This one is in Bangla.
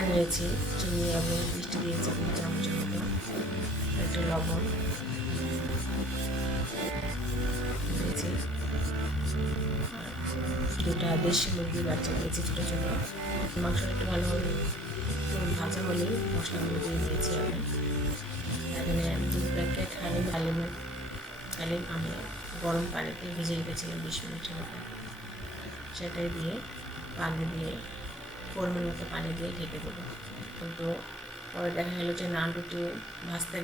আটা নিয়েছি, চিনি এবং মিষ্টি দিয়েছি 2 চামচের মতো, একটু লবণ দিয়েছি, 2টা দেশি মুরগির বাচ্চা দিয়েছি ছোটো ছোটো। মাংসটা একটু ভালোভাবে একটু ভাজা হলেই মশলাগুলো দিয়ে দিয়েছি আমি। এখানে 2 প্যাকেট হালিম আমি গরম পানিতে ভিজিয়ে রেখেছিলাম 20 মিনিটের মতো, সেটাই দিয়ে পানি দিয়ে পরিমাণ মতো পানি দিয়ে ঢেকে দেবো। কিন্তু পরে দেখা গেলো যে নান রুটি ভাজতে